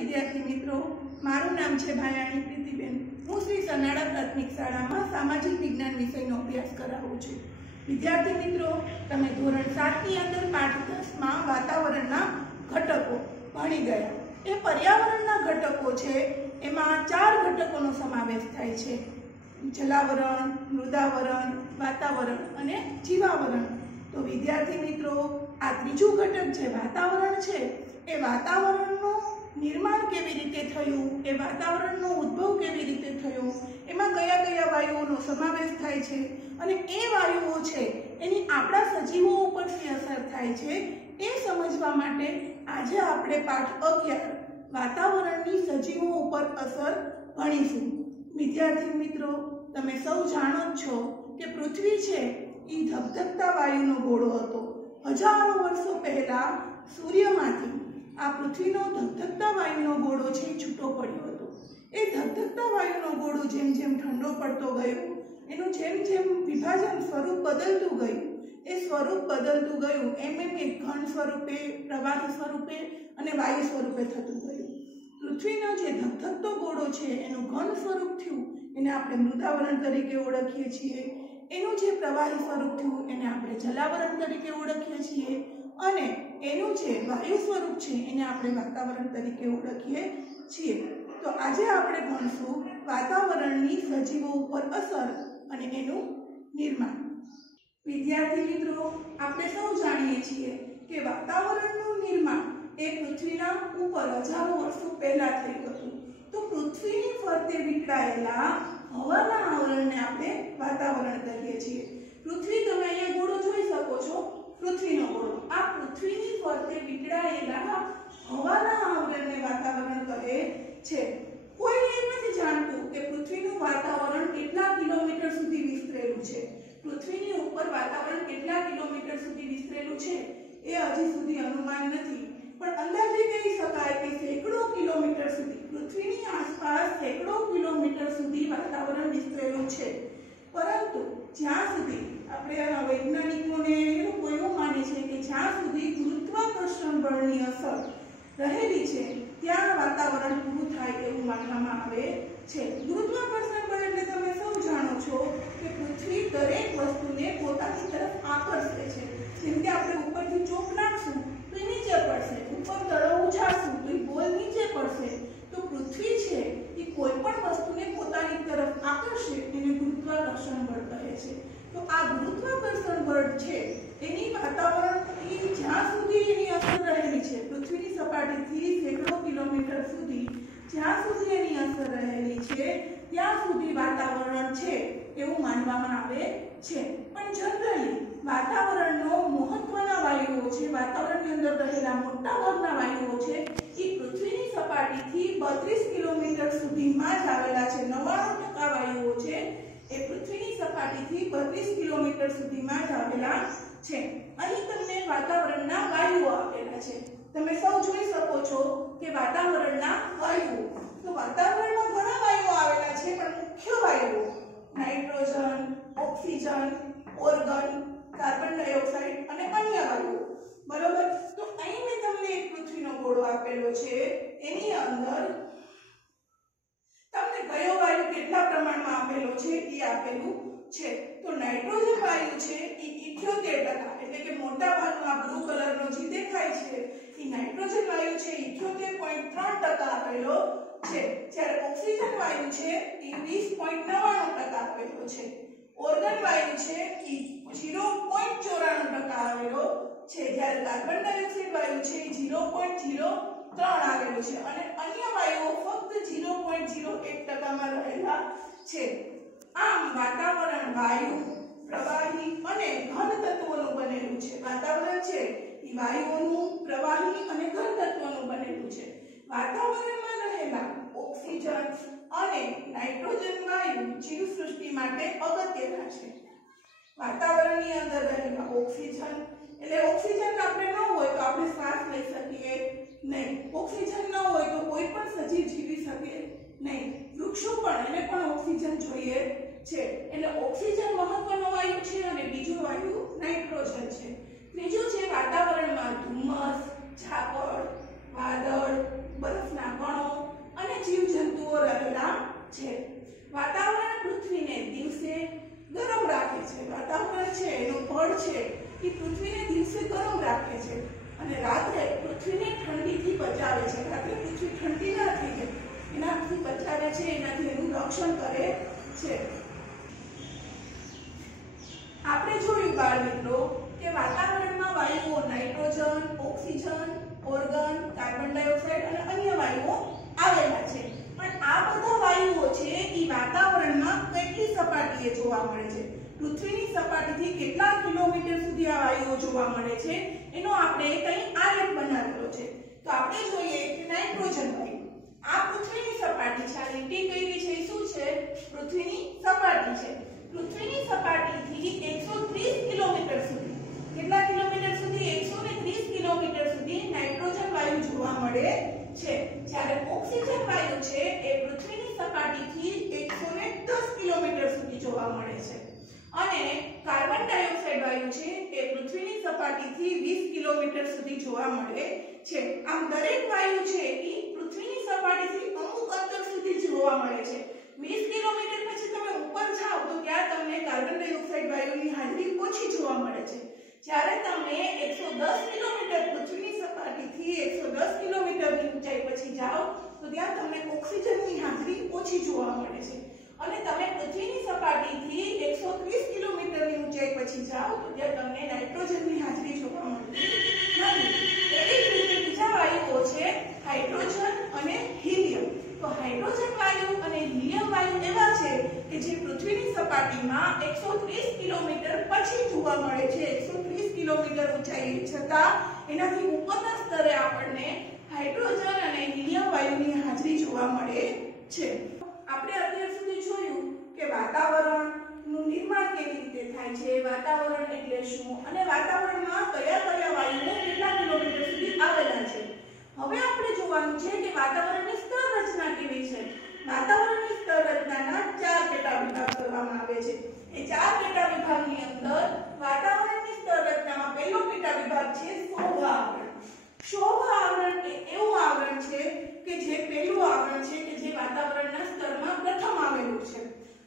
विद्यार्थी मित्रों, मारू नाम छे भायाणी प्रीतिबेन। हूँ श्री सनाड़ा प्राथमिक शाळा में सामाजिक विज्ञान विषयनो अभ्यास करावुं छुं। विद्यार्थी मित्रों, तमे धोरण 7 ની અંદર પાઠ 10 માં વાતાવરણના ઘટકો ભણી ગયા। એ પર્યાવરણના ઘટકો છે, એમાં 4 ઘટકોનો સમાવેશ થાય છે: જલાવરણ, મૃદાવરણ, વાતાવરણ અને જીવાવરણ। તો વિદ્યાર્થી મિત્રો, આ ત્રીજું ઘટક જે વાતાવરણ છે, એ વાતાવરણનું નિર્માણ કેવી રીતે થયું, એ વાતાવરણનો ઉદ્ભવ કેવી રીતે થયો, એમાં કયા કયા વાયુઓનો સમાવેશ થાય છે અને એ વાયુઓ છે એની આપણા સજીવો ઉપર શી અસર થાય છે એ સમજવા માટે આજે આપણે પાઠ 11 વાતાવરણની સજીવો ઉપર અસર ભણીશું। વિદ્યાર્થી મિત્રો, તમે સૌ જાણો જ છો કે પૃથ્વી છે એ ધબધબતા વાયુનો ગોળો હતો। હજારો વર્ષો પહેલા સૂર્યમાંથી આ પૃથ્વીનો ધબધબતા વાયુનો ગોળો છે છૂટો પડ્યો હતો। એ ધબધબતા વાયુનો ગોળો જેમ જેમ ઠંડો પડતો ગયો, એનું જેમ જેમ વિભાજન સ્વરૂપ બદલતું ગયું, એ સ્વરૂપ બદલતું ગયું એમ એમ એક ઘન સ્વરૂપે, પ્રવાહી સ્વરૂપે અને વાયુ સ્વરૂપે થતું ગયું। પૃથ્વીનો જે ધબધબતો ગોળો છે એનું ઘન સ્વરૂપ થયું એને આપણે મૃદાવરણ તરીકે ઓળખીએ છીએ। એનું જે પ્રવાહી સ્વરૂપ થયું એને આપણે જલાવરણ તરીકે ઓળખીએ છીએ અને એનું જે વાયુ સ્વરૂપ છે એને આપણે વાતાવરણ તરીકે ઓળખીએ છીએ। તો આજે આપણે ભણશું વાતાવરણની સજીવો ઉપર અસર અને એનું નિર્માણ। વિદ્યાર્થી મિત્રો, આપણે સૌ જાણીએ છીએ કે વાતાવરણનું નિર્માણ એ પૃથ્વીના ઉપર હજારો વર્ષો પહેલા થયું હતું। તો પૃથ્વીની ફરતે વીંટળાયેલા હવાના આવરણને આપણે વાતાવરણ કહીએ છીએ। પૃથ્વી, તમે અહીંયા ગોળો જોઈ શકો છો, પૃથ્વીનો ગોળો। આ પૃથ્વીની ફરતે વીંટળાયેલા હવાના આવરણને વાતાવરણ કહે છે। કોઈ એ નથી જાણતું કે પૃથ્વીનું વાતાવરણ કેટલા કિલોમીટર સુધી વિસ્તરેલું છે। પૃથ્વીની ઉપર વાતાવરણ કેટલા કિલોમીટર સુધી વિસ્તરેલું છે એ હજી સુધી અનુમાન નથી, પણ અંદાજે કહી શકાય કે સેંકડો કિલોમીટર સુધી, પૃથ્વીની આસપાસ સેંકડો કિલોમીટર સુધી વાતાવરણ વિસ્તરેલું છે। પરંતુ જ્યાં સુધી આપણે વૈજ્ઞાનિકોને એ લોકો એવું માને છે કે જ્યાં સુધી ગુરુત્વાકર્ષણ બળની અસર રહેલી છે ત્યાં વાતાવરણ પૂરું થાય એવું માનવામાં આવે છે। ગુરુત્વાકર્ષણ બળ એટલે તમે સૌ જાણો છો કે પૃથ્વી દરેક વસ્તુને પોતાની તરફ આકર્ષે છે। જેમ કે આપણે ઉપરથી ચોક નાખશું તો એ નીચે પડશે, ઉપર તળો ઉછાળશું તો એ બોલ નીચે પડશે। તો પૃથ્વી છે એ કોઈ પણ વસ્તુને પોતાની તરફ આકર્ષે એને ગુરુત્વાકર્ષણ બળ કહે છે। તો આ ગુરુત્વાકર્ષણ બળ છે એની વાતાવરણની જ્યાં સુધી એની અસર રહેલી છે, પૃથ્વીની સપાટીથી સેંકડો કિલોમીટર સુધી જ્યાં સુધી એની અસર રહેલી છે ત્યાં સુધી વાતાવરણ છે એવું માનવામાં આવે છે। પણ જનરલી વાતાવરણનો મહત્વના વાયુઓ છે, વાતાવરણની અંદર રહેલા મોટા ભાગના વાયુઓ છે એ પૃથ્વીની સપાટીથી 32 કિલોમીટર સુધીમાં જ આવેલા છે। 99% વાયુઓ છે એ પૃથ્વીની સપાટીથી 32 કિલોમીટર સુધીમાં જ આવેલા છે। અહીં તમને વાતાવરણના વાયુઓ આપેલા છે, તમે સૌ જોઈ શકો છો કે વાતાવરણના વાયુઓ। તો વાતાવરણમાં ઘણા વાયુઓ આવેલા છે, પણ મુખ્ય વાયુઓ nitrogen, oxygen, organ, carbon dioxide અને અન્ય વાયુઓ, બરોબર। તો અહીં મેં તમને એક પૃથ્વીનો ગોળો આપેલો છે, એની અંદર તમને કયો વાયુ કેટલા પ્રમાણમાં આપેલો છે એ આપેલું છે। તો નાઇટ્રોજન વાયુ છે એ 78%, એટલે કે મોટા ભાગનો આ બ્લુ કલરનો જે દેખાય છે એ નાઇટ્રોજન વાયુ છે 78.3% આપેલો છે, જ્યારે ઓક્સિજન વાયુ છે એ 20.99% આપેલો છે। ઓર્ગન વાયુ છે એ 0.94% આવેલો છે, જ્યારે કાર્બન ડાયોક્સાઇડ વાયુ છે એ 0.03 આવેલો છે અને અન્ય વાયુઓ ફક્ત 0.01% માં રહેલા છે। આમ વાતાવરણ વાયુ, પ્રવાહી અને ઘન તત્વોનું બનેલું છે। વાતાવરણ છે એ વાયુઓનું, પ્રવાહી અને ઘન તત્વોનું બનેલું છે। વાતાવરણમાં રહેલા ઓક્સિજન અને નાઇટ્રોજન વાયુ જીવસૃષ્ટિ માટે અગત્યના છે। વાતાવરણની અંદર રહેલા ઓક્સિજન, એટલે ઓક્સિજન આપણે ન હોય તો આપણે શ્વાસ લઈ શકીએ નહીં, ઓક્સિજન ન હોય તો કોઈ પણ સજીવ જીવી શકે નહીં, વૃક્ષો પણ, એને પણ ઓક્સિજન જોઈએ છે। એટલે ઓક્સિજન મહત્વનો વાયુ છે અને બીજો વાયુ નાઇટ્રોજન છે। ત્રીજું છે વાતાવરણમાં ધુમ્મસ, ઝાકળ, વાદળ, બરફના કણો બળ છે એ પૃથ્વીને દિવસે ગરમ રાખે છે અને રાત્રે પૃથ્વીને ઠંડીથી બચાવે છે. રાત્રે પૃથ્વી ઠંડી ના થઈ જાય એનાથી બચાવે છે, એનાથી એનું રક્ષણ કરે છે. આપણે જોયું બાળ મિત્રો કે વાતાવરણમાં વાયુઓ nitrogen, oxygen, organ, carbon dioxide અને અન્ય વાયુઓ આવેલા છે. પણ આ બધા વાયુઓ છે એ વાતાવરણમાં કેટલી સપાટીએ જોવા મળે છે? પૃથ્વીની સપાટીથી કેટલા કિલોમીટર સુધી આ વાયુઓ જોવા મળે છે એનો આપણે કંઈ આલેખ બનાવેલો છે. તો આપણે જોઈએ કે નાઇટ્રોજન વાયુ આ પૃથ્વીની સપાટી છે. આ લીટી કઈ છે? શું છે? પૃથ્વીની સપાટી છે. પૃથ્વીની સપાટીથી 130 કિલોમીટર સુધી, કેટલા કિલોમીટર સુધી? 130 કિલોમીટર સુધી નાઇટ્રોજન વાયુ જોવા મળે છે. જ્યારે ઓક્સિજન વાયુ છે એ પૃથ્વીની સપાટીથી 110 કિલોમીટર સુધી જોવા મળે છે અને કાર્બન ડાયોક્સાઇડ વાયુ છે એ પૃથ્વીની સપાટીથી 20 કિલોમીટર સુધી જોવા મળે છે. આમ દરેક વાયુ છે એ પૃથ્વીની સપાટીથી અમુક અંતર સુધી જોવા મળે છે. 20 કિલોમીટર પછી તમે ઉપર જાઓ તો ત્યાં તમને કાર્બન ડાયોક્સાઇડ વાયુની હાજરી ઓછી જોવા મળે છે. જ્યારે તમે 110 કિલોમીટર પૃથ્વીની સપાટીથી 110 કિલોમીટરની ઊંચાઈ પછી જાઓ તો ત્યાં તમને ઓક્સિજનની હાજરી ઓછી જોવા મળે છે અને તમે પૃથ્વીની સપાટીથી 130 કિલોમીટરની ઊંચાઈ પછી જાઓ તો ત્યાં તમને નાઇટ્રોજનની હાજરી જોવા મળતી નથી. એવી જ રીતે બીજા વાયુઓ છે હાઇડ્રોજન અને હિલિયમ. તો હાઇડ્રોજન વાયુ અને હિલિયમ વાયુ એવા છે કે જે પૃથ્વીની સપાટીમાં 130 કિલોમીટર પછી જોવા મળે છે. 130 કિલોમીટર ઊંચાઈ છતાં એનાથી ઉપરના સ્તરે આપણને હાઇડ્રોજન અને હિલિયમ વાયુની હાજરી જોવા મળે છે. આપણે અત્યાર સુધી જોયું કે વાતાવરણનું નિર્માણ કેવી રીતે થાય છે, વાતાવરણ એટલે શું અને વાતાવરણમાં કયા કયા વાયુઓ કેટલા કિલોમીટર સુધી આવેલા છે. હવે આપણે જોવાનું છે કે વાતાવરણની સ્તર રચના કેવી છે. વાતાવરણની સ્તર રચનાના 4 પેટા વિભાગ કરવામાં આવે છે. એ 4 પેટા વિભાગની અંદર વાતાવરણની સ્તર રચનામાં પહેલો પેટા વિભાગ છે શોભા આવરણ. શોભા આવરણ એ એવું આવરણ છે કે જે પહેલું આવરણ છે કે જે વાતાવરણના સ્તરમાં પ્રથમ આવેલું છે.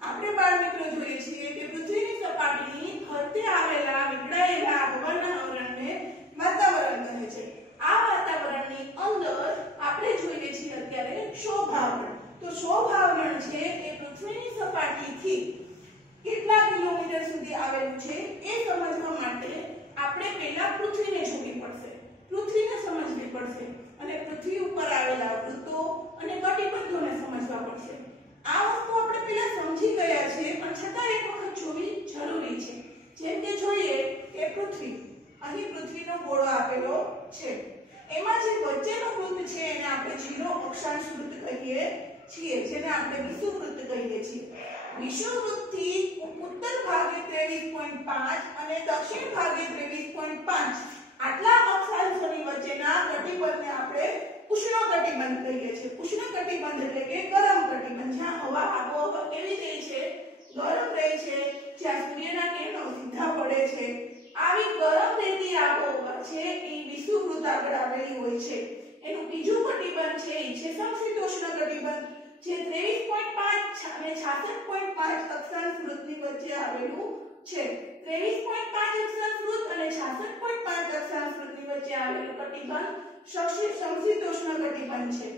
આપણે બાળ મિત્રો જોઈએ છીએ કે પૃથ્વીની સપાટીની ફરતે આવેલા વિખરાયેલા હવાના આવરણને વાતાવરણ કહે છે. આ વાતાવરણની અંદર આપણે જોઈએ છીએ અત્યારે શોભા આવરણ. તો શોભા આવરણ છે એ પૃથ્વીની સપાટીથી કેટલા કિલોમીટર સુધી આવેલું છે એ સમજવા માટે આપણે પહેલા પૃથ્વીને જોવી પડશે, પૃથ્વીને સમજવી પડશે અને પૃથ્વી ઉપર આવેલા વૃત્તો અને કટિબંધોને સમજવા પડશે. આ વસ્તુ આપણે પહેલા સમજી ગયા છે પણ છતાં એક વખત જોવી જરૂરી છે. જેમ કે જોઈએ કે પૃથ્વી, અહીં પૃથ્વીનો ગોળો આપેલો છે. એમાં જે વચ્ચેનો વૃત્ત છે એને આપણે 0 અક્ષાંશ વૃત્ત કહીએ છીએ, જેને આપણે વિષુવવૃત્ત કહીએ છીએ. વિષુવવૃત્તથી ઉત્તર ભાગે 23.5 અને દક્ષિણ ભાગે 23.5 આટલા અક્ષાંશોની વચ્ચેના કટિબંધને આપણે ઉષ્ણકટિબંધ કહીએ છીએ. ઉષ્ણકટિબંધ એટલે કે ગરમ કટિબંધ, જ્યાં હવા આબોહવા કેવી રહે છે? ગરમ રહે છે, જ્યાં સૂર્યના કિરણો સીધા પડે છે. આવી ગરમ રહેતી આબોહવા છે એ વિષુવવૃત્ત આગળ આવેલી હોય છે. એનું બીજું કટિબંધ છે એ છે સમશીતોષ્ણ કટિબંધ, જે 23.5 અને 66.5 અક્ષાંશ વૃત્તની વચ્ચે આવેલું છે. 23.5 અક્ષાંશ વૃત્ત અને 66.5 અક્ષાંશ વૃત્તની વચ્ચે આવેલું કટિબંધ સમશીતોષ્ણ કટિબંધ છે.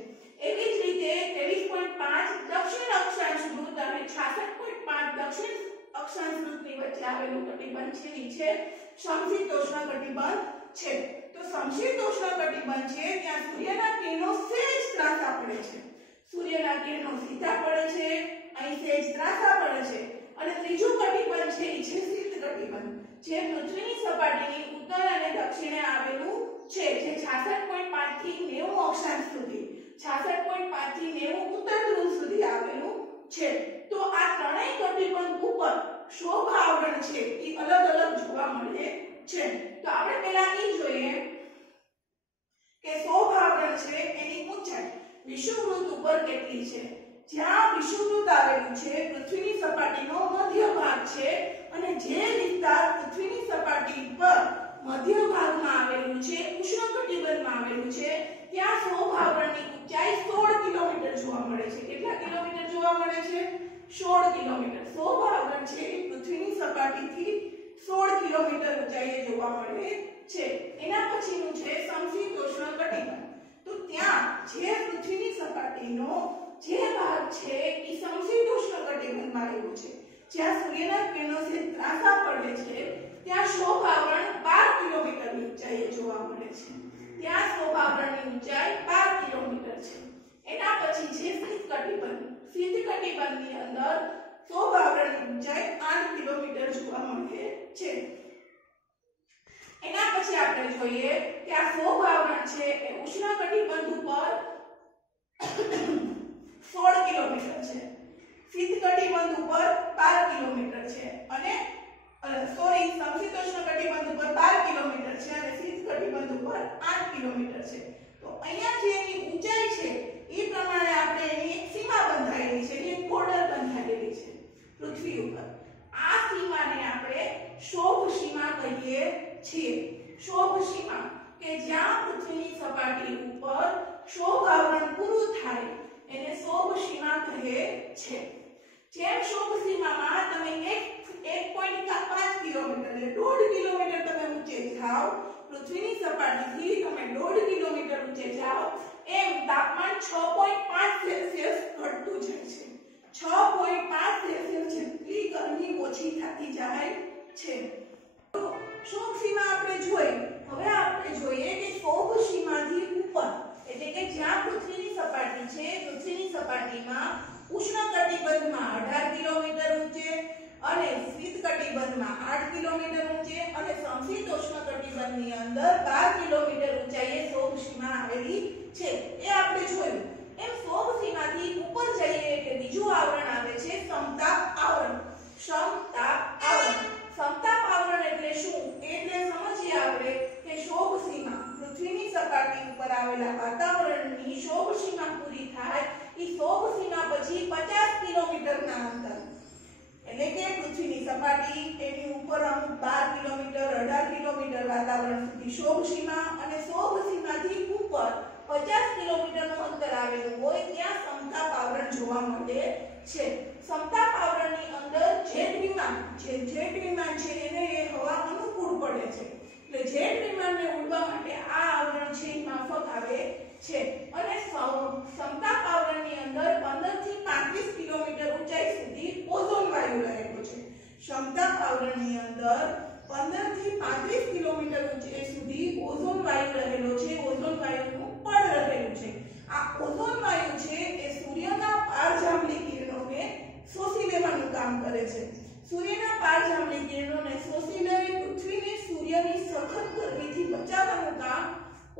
એવી જ રીતે 23.5 દક્ષિણ અક્ષાંશ વૃત્ત અને 66.5 દક્ષિણ અક્ષાંશ વૃત્તની વચ્ચે આવેલું કટિબંધ છે એ છે સમશીતોષ્ણ કટિબંધ છે. તો સમશીતોષ્ણ કટિબંધ છે ત્યાં સૂર્યના કિરણો સહેજ ત્રાંસા પડે છે. સૂર્યના કિરણો સીધા પડે છે, અહીં સહેજ ત્રાંસા પડે છે. અને ત્રીજું કટિબંધ છે એ છે શીત કટિબંધ, જે પૃથ્વીની સપાટીની ઉત્તર અને દક્ષિણે આવેલું છે, જે 66.5 થી 90 અક્ષાંશ સુધી, 66.5 થી 90 ઉત્તર ધ્રુવ સુધી આવેલું છે. તો આ ત્રણેય કટિબંધ ઉપર શોભા આવરણ છે એ અલગ અલગ જોવા મળે છે. તો આપણે પહેલા એ જોઈએ કે શોભા આવરણ છે એની ઊંચાઈ વિષુવવૃત્ત ઉપર કેટલી છે. જ્યાં વિષુવવૃત્ત આવેલું છે પૃથ્વીની સપાટીનો મધ્ય ભાગ છે અને જે વિસ્તાર પૃથ્વીની સપાટી પર મધ્ય ભાગમાં આવેલું છે, ઉષ્ણકટિબંધમાં આવેલું છે, ત્યાં શોભા આવરણની ઊંચાઈ 16 કિલોમીટર જોવા મળે છે. કેટલા કિલોમીટર જોવા મળે છે? 16 કિલોમીટર. શોભા આવરણ છે એ પૃથ્વીની સપાટીથી 16 કિલોમીટર ઊંચાઈએ જોવા મળે છે. એના પછીનું છે સમશીતોષ્ણ કટિબંધ. તો ત્યાં જે પૃથ્વીની સપાટીનો જે ભાગ છે એ સમશીતોષ્ણ કટિબંધમાં આવ્યો છે, જ્યાં સૂર્યના કિરણો સે ત્રાંસા પડે છે, ત્યાં શોભ આવરણ 12 કિલોમીટરની ઊંચાઈએ જોવા મળે છે. ત્યાં શોભ આવરણની ઊંચાઈ 12 કિલોમીટર છે. એના પછી છે શીત કટિબંધ. શીત કટિબંધની અંદર શોભ આવરણની ઊંચાઈ 8 કિલોમીટર જોવા મળે છે. એના પછી આપણે જોઈએ કે આ શોભ આવરણ છે એ ઉષ્ણ કટિબંધ ઉપર 16 કિલોમીટર છે, શીત કટિબંધ ઉપર 12 કિલોમીટર છે અને સમશીતોષ્ણ કટિબંધ ઉપર 12 કિલોમીટર છે અને શીત કટિબંધ ઉપર 8 કિલોમીટર છે. તો અહીંયા જે એની ઊંચાઈ છે એ પ્રમાણે આપણે એની એક સીમા બંધાયેલી છે, એક બોર્ડર બંધાયેલી છે પૃથ્વી ઉપર. આ સીમાને આપણે શોભ સીમા કહીએ છીએ. શોભ સીમા કે જ્યાં પૃથ્વીની સપાટી ઉપર શોભ આવરણ પૂરું થાય એને શોભ સીમા કહે છે. જેમ શોભ સીમામાં તમે 1.5 કિલોમીટર એટલે 1.5 કિલોમીટર તમે ઊંચે જાઓ, પૃથ્વીની સપાટીથી તમે 1.5 કિલોમીટર ઊંચે જાઓ, એમ તાપમાન 6.5 સેલ્સિયસ ઘટતું જાય છે. 6.5 સેલ્સિયસ જેટલી ગરમી ઓછી થતી જાય છે. તો શોભ સીમા આપણે જોઈ. હવે આપણે જોઈએ કે શોભ સીમાથી ઉપર એટલે કે જ્યાં પૃથ્વીની સપાટી છે, પૃથ્વીની સપાટીમાં ઉષ્ણ કટિબંધમાં 18 કિલોમીટર ઊંચે અને શીત કટિબંધમાં 8 કિલોમીટર ઊંચે અને સમશીતોષ્ણ કટિબંધની અંદર 12 કિલોમીટર ઊંચાઈએ શોભ સીમા આવેલી છે. એ આપણે જોયું. એમ શોભ સીમાથી ઉપર જઈએ એટલે બીજું આવરણ આવે છે સમતાપ આવરણ. સમતાપ આવરણ. સમતાપ આવરણ એટલે શું? એટલે સમજીએ આપણે કે શોભ સીમા પૃથ્વીની સપાટી ઉપર આવેલા વાતાવરણની શોભ સીમા પૂરી થાય એ શોભ સીમા પછી 50 કિલોમીટરના અંતર એટલે કે પૃથ્વીની સપાટી એની ઉપર અમુક 12 કિલોમીટર 18 કિલોમીટર વાતાવરણ સુધી શોભ સીમા અને શોભ સીમાથી ઉપર 50 કિલોમીટરનું અંતર આવેલું હોય ત્યાં સમતાપ આવરણ જોવા મળે છે. સમતાપ આવરણની અંદર જેટ વિમાન છે એને હવા અનુકૂળ પડે છે એટલે જેટ વિમાનને ઉડવા માટે આ આવરણ છે માફક આવે છે. અને સમતાપ આવરણની અંદર 15 થી 35 કિલોમીટર ઊંચાઈ સુધી ઓઝોન વાયુ રહેલો છે. સમતાપ આવરણની અંદર 15 થી 35 કિલોમીટર ઊંચાઈ સુધી ઓઝોન વાયુ રહેલો છે. ઓઝોન વાયુનું પડ રહેલું છે. આ ઓઝોન વાયુ છે એ સૂર્યના પારજાંબલી કિરણોને શોષી લેવાનું કામ કરે છે. સૂર્યના પારજાંબલી કિરણોને શોષી લઈ પૃથ્વીને સૂર્યની સખત ગરમીથી બચાવવાનું કામ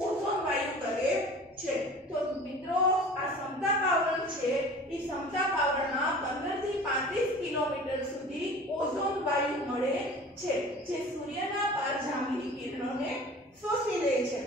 ઓઝોન વાયુ કરે છે. તો મિત્રો આ સમતાપ આવરણ છે એ સમતાપ આવરણમાં 15 થી 35 કિલોમીટર સુધી ઓઝોન વાયુ મળે છે જે સૂર્યના પારજાંબલી કિરણોને શોષી લે છે.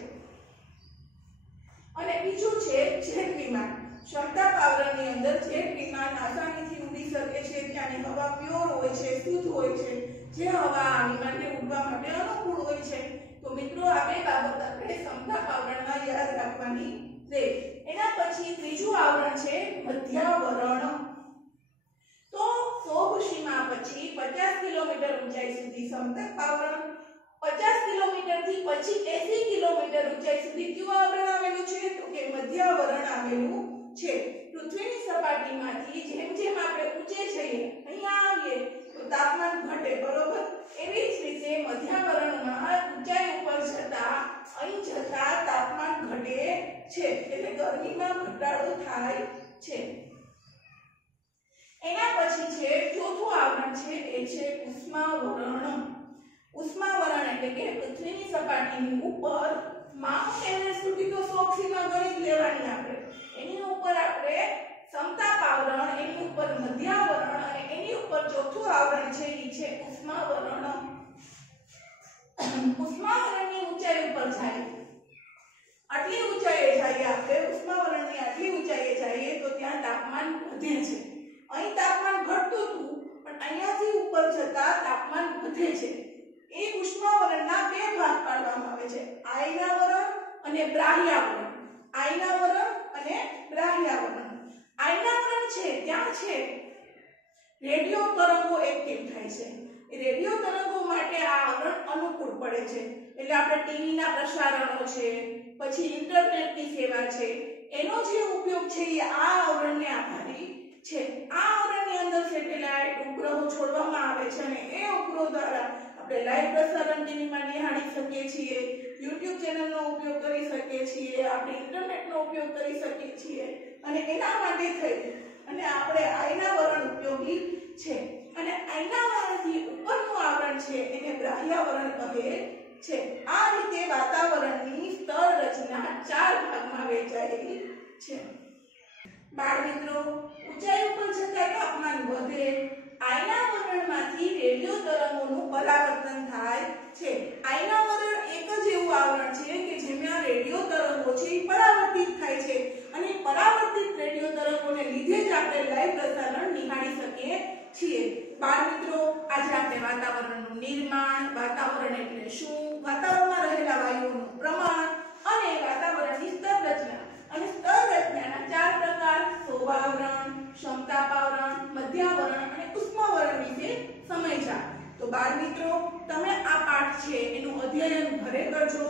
અને બીજું છે જેટ વિમાન. સમતાપ આવરણની અંદર જેટ વિમાન આસાનીથી ઉડી શકે છે. ત્યાંની હવા પ્યોર હોય છે, શુદ્ધ હોય છે, જે હવા આ વિમાનને ઉડવા માટે અનુકૂળ હોય છે. તો મિત્રો આ બે બાબત આપણે સમતાપ આવરણમાં યાદ રાખવાની છે. એના પછી ત્રીજું આવરણ છે મધ્યાવરણ. તો શોભ સીમા પછી 50 કિલોમીટર ઊંચાઈ સુધી સમતાપ આવરણ, 50 કિલોમીટર થી પછી 80 કિલોમીટર ઊંચાઈ સુધી કયું આવરણ આવેલું છે? તો કે મધ્યાવરણ આવેલું છે. પૃથ્વીની સપાટીમાંથી જેમ જેમ આપણે ઊંચે જઈએ અહીંયા આવીએ તો તાપમાન ઘટે, બરોબર? એવી જ રીતે મધ્યાવરણમાં ઊંચાઈ ઉપર જતા અહીં જતા તાપમાન ઘટે છે એટલે ગરમીમાં ઘટાડો થાય છે. એના પછી છે ચોથું આવરણ છે એ છે ઉષ્માવરણ. ઉષ્માવરણ એટલે કે પૃથ્વીની સપાટીની ઉપર માઉન્ટ એવરેસ્ટ સુધી તો શોભ સીમા ગણી લેવાની આપણે. એની ઉપર આપણે સમતાપ આવરણ, એની ઉપર મધ્યાવરણ અને એની ઉપર ચોથું આવરણ છે એ છે ઉષ્માવરણ. ઉષ્માવરણની ઊંચાઈ ઉપર જાય, આટલી ઊંચાઈએ જઈએ આપણે, ઉષ્માવરણની આટલી ઊંચાઈએ જઈએ તો ત્યાં તાપમાન વધે છે. અહીં તાપમાન ઘટતું હતું પણ અહીંયાથી ઉપર જતા તાપમાન વધે છે. એ ઉષ્માવરણના બે ભાગ પાડવામાં આવે છે, આયનાવરણ અને બાહ્યાવરણ. આયનાવરણ અને બાહ્યાવરણ. આયનાવરણ છે ત્યાં છે રેડિયો તરંગો એક્ટિવ થાય છે રેડિયો તરંગો માટે આ આવરણ અનુકૂળ પડે છે. એટલે આપણે ટીવીના પ્રસારણો છે, પછી ઇન્ટરનેટની સેવા છે, એનો જે ઉપયોગ છે એ આ આવરણને આભારી છે. આ આવરણની અંદર સેટેલાઇટ ઉપગ્રહો છોડવામાં આવે છે અને એ ઉપગ્રહો દ્વારા આપણે લાઈવ પ્રસારણ ટીવીમાં નિહાળી શકીએ છીએ, YouTube ચેનલનો ઉપયોગ કરી શકીએ છીએ, આપણે ઇન્ટરનેટનો ઉપયોગ કરી શકીએ છીએ અને એના માટે થઈ અને આપણે આયનાવરણ ઉપયોગી છે. અને આયનાવરણથી ઉપરનું આવરણ છે એને ગ્રાહ્યાવરણ કહે છે. આ રીતે વાતાવરણની સ્તર રચના 4 ભાગમાં વહેંચાયેલી છે. બાળ મિત્રો, ઊંચાઈ ઉપર જતા તાપમાન વધે, આયનાવરણમાંથી રેડિયો તરંગોનું પરાવર્તન થાય છે. આયનાવરણ એક જ એવું આવરણ છે કે જેમાં રેડિયો તરંગો છે એ પરાવર્તિત થાય છે અને પરાવર્તિત રેડિયો તરંગોને લીધે જ આપણે લાઈવ પ્રસારણ નિહાળી શકીએ છીએ. બાળ મિત્રો, આજે આપણે વાતાવરણનું નિર્માણ, વાતાવરણ એટલે શું, વાતાવરણમાં રહેલા વાયુઓનું પ્રમાણ અને વાતાવરણની સ્તર રચના અને સ્તર રચનાના 4 પ્રકાર શોભાવરણ, ક્ષમતાપાવરણ, મધ્યાવરણ અને ઉષ્માવરણ વિશે સમજ્યા. તો બાળ મિત્રો, તમે આ પાઠ છે એનું અધ્યયન ઘરે કરજો.